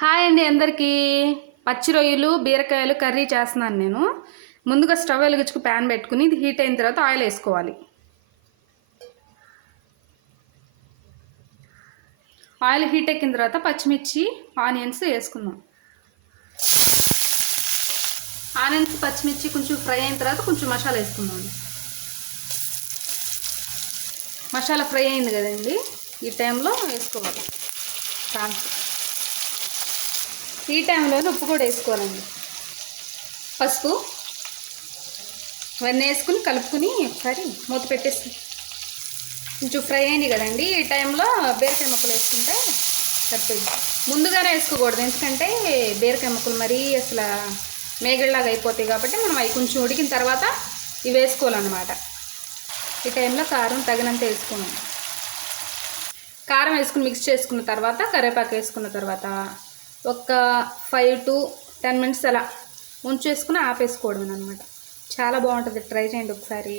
Hi అండి అందరికీ. పచ్చి రొయ్యలు బీరకాయలు కర్రీ చేస్తున్నాను నేను. ముందుగా స్టవ్ వెలిగించుకు ప్యాన్ పెట్టుకుని ఇది హీట్ అయిన తర్వాత ఆయిల్ వేసుకోవాలి. ఆయిల్ హీట్ ఎక్కిన తర్వాత పచ్చిమిర్చి ఆనియన్స్ వేసుకుందాం. ఆనియన్స్ పచ్చిమిర్చి కొంచెం ఫ్రై అయిన తర్వాత కొంచెం మసాలా వేసుకుందాం. మసాలా ఫ్రై అయింది కదండి, ఈ టైంలో వేసుకోవాలి ప్రాన్స్. ఈ టైంలోనే ఉప్పు కూడా వేసుకోవాలండి, పసుపు ఇవన్నీ వేసుకుని కలుపుకుని ఒకసారి మూత పెట్టేసి కొంచెం ఫ్రై అయింది కదండి, ఈ టైంలో బీరకాయ ముక్కలు వేసుకుంటే సరిపోయింది. ముందుగానే వేసుకోకూడదు, ఎందుకంటే బీరకాయ ముక్కలు మరీ అసలు మేగడలాగా అయిపోతాయి కాబట్టి మనం అవి కొంచెం ఉడికిన తర్వాత ఇవి వేసుకోవాలన్నమాట. ఈ టైంలో కారం తగినంత వేసుకున్నాం. కారం వేసుకుని మిక్స్ చేసుకున్న తర్వాత కరివేపాకు వేసుకున్న తర్వాత ఒక 5 to 10 minutes అలా ఉంచేసుకుని ఆపేసుకోవడం అనమాట. చాలా బాగుంటుంది, ట్రై చేయండి ఒకసారి.